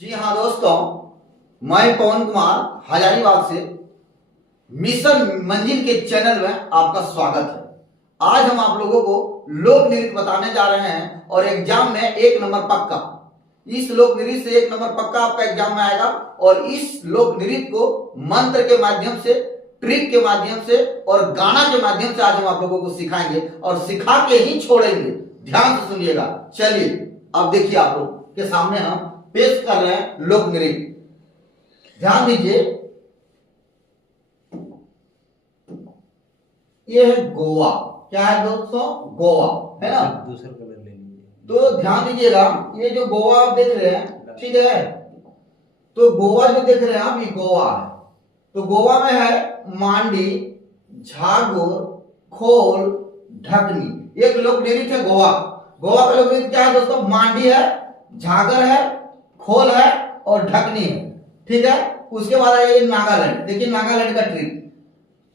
जी हाँ दोस्तों, मैं पवन कुमार हजारीबाग से मिशन मंजिल के चैनल में आपका स्वागत है। आज हम आप लोगों को लोक नृत्य बताने जा रहे हैं और एग्जाम में 1 नंबर पक्का। इस लोक नृत्य से 1 नंबर पक्का आपका एग्जाम में आएगा और इस लोक नृत्य को मंत्र के माध्यम से, ट्रिक के माध्यम से और गाना के माध्यम से आज हम आप लोगों को सिखाएंगे और सिखा के ही छोड़ेंगे। ध्यान से सुनिएगा। चलिए अब देखिए, आप लोग के सामने हम पेश कर रहे हैं लोक नृत्य। ध्यान दीजिए, ये है गोवा। क्या है दोस्तों? गोवा है ना। दूसरा कलर ले लीजिए। तो ध्यान दीजिएगा, ये जो गोवा आप देख रहे हैं, ठीक है, तो गोवा जो देख रहे हैं आप, ये गोवा है। तो गोवा में है मांडी, झागुर, खोल, ढकनी। एक लोक नृत्य है गोवा। गोवा का लोक नृत्य क्या है दोस्तों? मांडी है, झागर है, खोल है और ढकनी है। ठीक है। उसके बाद आइए नागालैंड। देखिए नागालैंड का ट्रिक,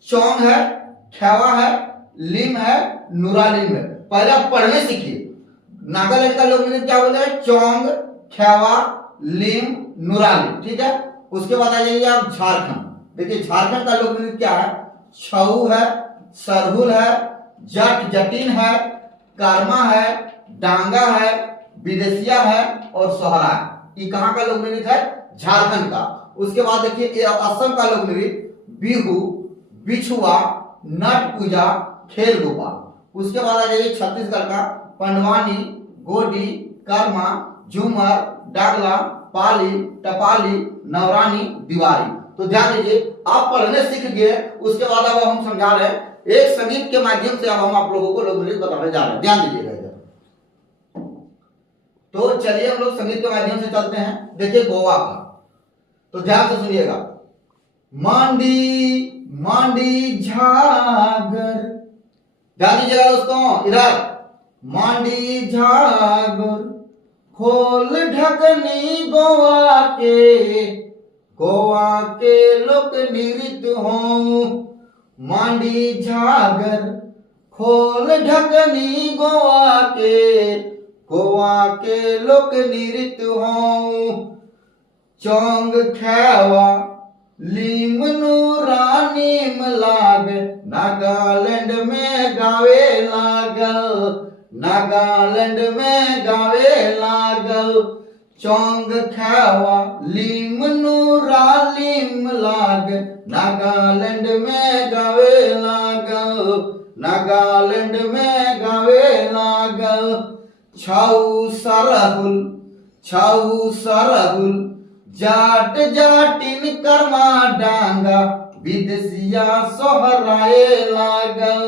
चोंग है, खेवा है, लिम है, नुरालिम है। पहले आप पढ़ने सीखिए। नागालैंड का लोक नृत्य क्या बोले? चोंग, खेवा, लिम, नुरालिम। ठीक है। उसके बाद आ जाइए आप झारखंड। देखिए झारखंड का लोक नृत्य क्या है? छऊ है, सरहुल है, जट जटिन है, कर्मा है, डांगा है, विदेशिया है और सोहरा है। ये कहां का लोक नृत्य है? झारखंड का। उसके बाद देखिए असम का लोक नृत्य बिहू, बिछुआ, नट पूजा, खेल गोपाल। उसके बाद आ जाइए छत्तीसगढ़ का पंडवानी, गोडी, कर्मा, झूमर, डागला, पाली, टपाली, नवरानी, दिवारी। तो ध्यान दीजिए, आप पढ़ने सीख गए। उसके बाद अब हम समझा रहे हैं एक संगीत के माध्यम से। अब हम आप लोगों को लोक नृत्य बताने जा रहे हैं। ध्यान दीजिएगा। तो चलिए हम लोग संगीत के माध्यम से चलते हैं। देखिए गोवा का, तो ध्यान से सुनिएगा। मांडी मांडी झागर। ध्यान दीजिएगा दोस्तों, इधर मांडी झागर, खोल ढकनी गोवा के लोक नृत्य हो। मांडी झागर, खोल ढकनी गोवा के लोक नृत्य हो। चोंग खेवा, लीम नुरानीम लाग, नागालैंड में गावे लागल, नागालैंड में गावे लागल। चोंग खेवा, लीम नुरालीम लाग, नागालैंड में गावे लागल, नागालैंड में गावे लागल। छऊ सरहुल, जाट जाटिन, कर्मा डांगा, विदेशिया सोहराए लागल,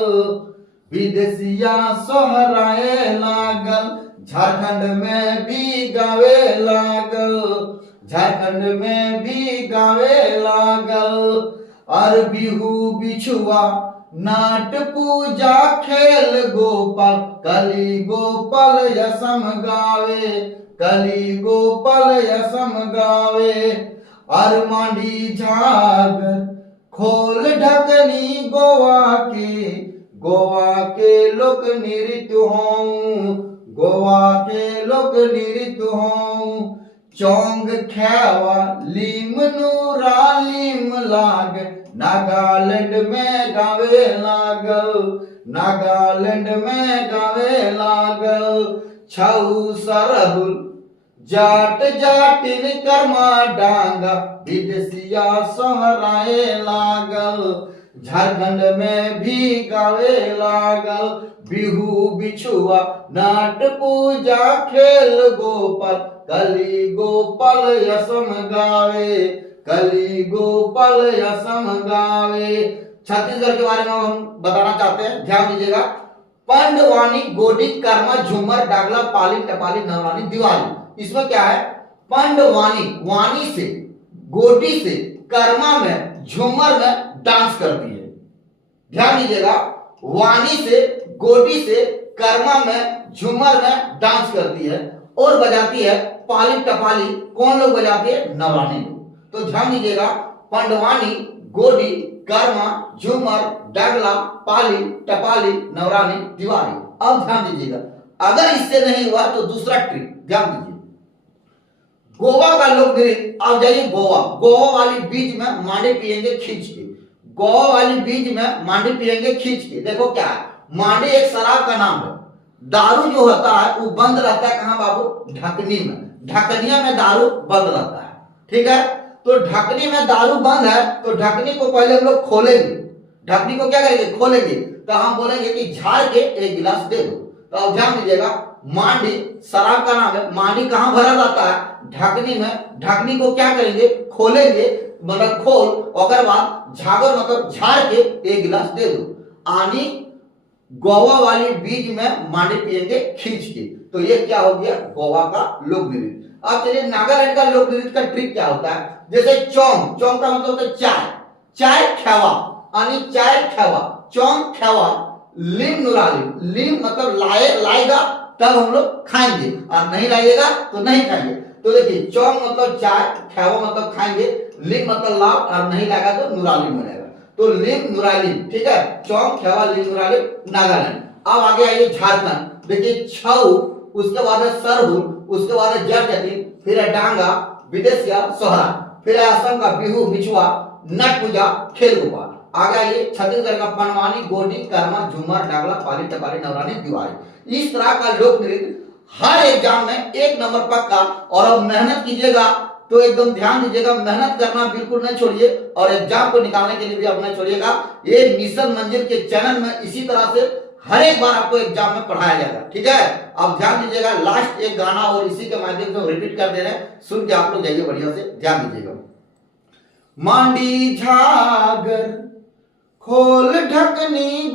विदेशिया सोहराए लागल। झारखंड में भी गावे लागल, झारखंड में भी गावे लागल। और बिहू बिछुआ, नाट पूजा, खेल गोपाल, कली गोपाल यसम गावे, कली गोपाल यसम गावे। और मांडी झागर, खोल ढकनी गोवा के लोक नृत्य हो, गोवा के लोक नृत्य हो। चोंग खेवा, लीम नुरालीम लाग, नागालैंड में गावे लागल, नागालैंड में गावे लागल। छऊ सरहुल, जाट जाटिन, कर्मा डांगा, विदेशिया सोहराए लागल, झारखंड में भी गावे लागल। बिहू बिछुआ, नाट पूजा, खेल गोपाल, कली गोपाल यसम गावे, कली गोपाल यसम गावे। छत्तीसगढ़ के बारे में हम बताना चाहते हैं। ध्यान दीजिएगा। पंडवानी, गोडी, कर्मा, झूमर, डागला, पाली, टपाली, नवरानी, दिवाली। इसमें क्या है? पंडवानी वाणी से, गोडी से, कर्मा में, झूमर में डांस करती है। ध्यान दीजिएगा, वाणी से, गोडी से, कर्मा में, झूमर में डांस करती है और बजाती है पाली टपाली। कौन लोग बजाते हैं? नवरानी लोग। तो ध्यान दीजिएगा, पंडवानी, गोडी, कर्मा, झूमर, डागला, पाली, टपाली, नवरानी, दिवाली। अब ध्यान दीजिएगा, अगर इससे नहीं हुआ तो दूसरा ट्रिक ध्यान दीजिए। गोवा का लोक नृत्य। अब जाइए गोवा, गोवा वाली बीच में मांडे पिएंगे खींच के, गोवा वाली बीच में मांडे पिएंगे खींच के। देखो क्या है, मांडे एक शराब का नाम है। दारू जो होता है वो बंद रहता है कहाँ बाबू, ढकनी में, ढकनिया में दारू बंद रहता है, ठीक है। तो ढकनी में दारू बंद है तो ढकनी को पहले हम लोग खोलेंगे, ढकनी को क्या करेंगे, खोलेंगे। तो हम बोलेंगे कि झाड़ के एक गिलास दे दो। तो अब ध्यान दीजिएगा, मांडी शराब का नाम है, मांडी कहाँ भरा रहता है, ढकनी में। ढकनी को क्या करेंगे, खोलेंगे, मतलब खोल, और बाद झागर मतलब झाड़ के एक गिलास दे दो। आनी गोवा वाली बीज में मांडी पिएंगे खींच के। तो ये क्या हो गया, गोवा का लोक नृत्य। अब चलिए नागालैंड का लोक नृत्य का ट्रिक क्या होता है। जैसे चौंग, चौंग का मतलब होता है चाय, चाय खेवा, यानी चाय खेवा, चौंग खेवा, लिम नुरालिम, लिम मतलब लाएगा तब हम लोग खाएंगे, और नहीं लाएगा तो नहीं खाएंगे। तो देखिए चौंग मतलब चाय, खेवा मतलब खाएंगे, लिम मतलब लाओ, और नहीं लाएगा तो नुरालिम बनेगा। तो लिम नुरालिम, ठीक है, चौंग खेवा लिम नुरालिम नागालैंड। अब आगे आइए झारखंड। देखिए छऊ, उसके बाद है सरहुल, उसके बाद है जटजटी, फिर है डांगा, विदेशिया, सोहरा, फिर है असम का बिहू, बिछुआ, नट पूजा, खेल गोपाल। आगे आइए छत्तीसगढ़ का पनवानी, गोडी, कर्मा, झूमर, डागला, पाली, टपाली, नवरानी, दिवाली। इस तरह का लोक नृत्य हर एग्जाम में 1 नंबर पक्का। और अब मेहनत कीजिएगा तो एकदम ध्यान दीजिएगा, मेहनत करना बिल्कुल नहीं छोड़िए, और एग्जाम को निकालने के लिए भी अब नहीं छोड़िएगा। ये मिशन मंजिल के चैनल में इसी तरह से हर एक बार आपको एग्जाम में पढ़ाया जाएगा, ठीक है। अब ध्यान दीजिएगा, लास्ट एक गाना और इसी के माध्यम से रिपीट कर दे रहे हैं, सुन के आप लोग जाइए बढ़िया से, ध्यान दीजिएगा। मांडी झागर खोल ढकनी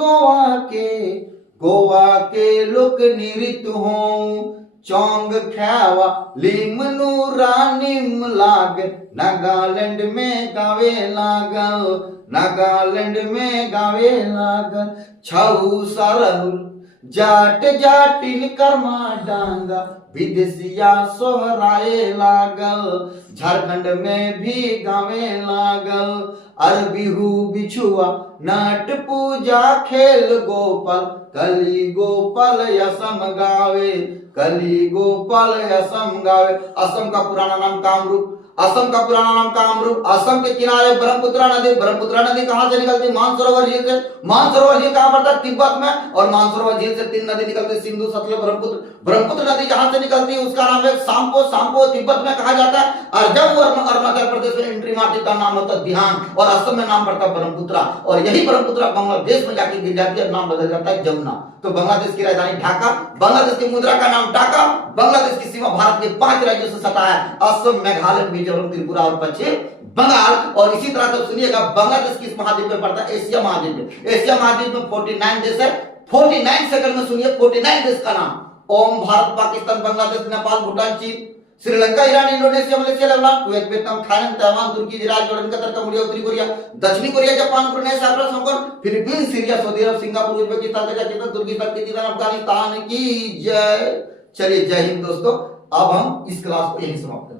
गोवा के लोक नृत्य हो, चौंग खेवा लिम नुरानिम लाग, नागालैंड में गावे लागल, नागालैंड में गावे लागल। छऊ सरहुल जाट जाटिन कर्मा डांगा, विदेशिया सोहराए लागल, झारखंड में भी गावे लागल। अरबिहू बिछुआ नाट पूजा खेल गोपाल, कली गोपाल असम गावे, कली गोपाल असम गावे। असम का पुराना नाम कामरूप, असम का पुराना नाम कामरूप। असम के किनारे ब्रह्मपुत्रा नदी, ब्रह्मपुत्रा नदी कहां से निकलती है, मानसरोवर झील से। मानसरोवर झील कहां पड़ता है, तिब्बत में। और मानसरोवर झील से 3 नदी निकलती है, सिंधु, सतलुज, ब्रह्मपुत्र। ब्रह्मपुत्र नदी जहां से निकलती है उसका नाम है सांपो, सांपो तिब्बत में कहा जाता है। और जब वो अरुणाचल प्रदेश में एंट्री मारती है नाम होता है ध्यान, और असम में नाम पड़ता है ब्रह्मपुत्रा। और यही ब्रह्मपुत्रा बांग्लादेश में जाके गिर जाती है, नाम बदल जाता है जमुना। तो बांग्लादेश की राजधानी ढाका, बांग्लादेश की मुद्रा का नाम टाका। बांग्लादेश की सीमा भारत के 5 राज्यों से सटा है, असम, मेघालय, मिजोरम, त्रिपुरा और पश्चिम बंगाल। और इसी तरह से सुनिएगा, बांग्लादेश किस महाद्वीप में पड़ता है, एशिया महाद्वीप में। एशिया महाद्वीप में 49 देश है। 49 सेकंड में सुनिए 49 देश का नाम। ओम, भारत, पाकिस्तान, बांग्लादेश, नेपाल, भूटान, चीन, Sri Lanka, Iran, Indonesia, Malaysia, Lebanon, Kuwait, Vietnam, Thailand, Taiwan, तुर्की, इजराइल, जॉर्डन, कतर, कंबोडिया, उत्तरी कोरिया, दक्षिणी Korea, Japan, Brunei, Cyprus, Hong Kong, Philippines, Syria, Saudi अरब, Singapore, Uzbekistan, Kazakhstan, Turkistan, Kyrgyzstan, Afghanistan की जय। चलिए जय हिंद दोस्तों। अब हम इस क्लास को यहीं समाप्त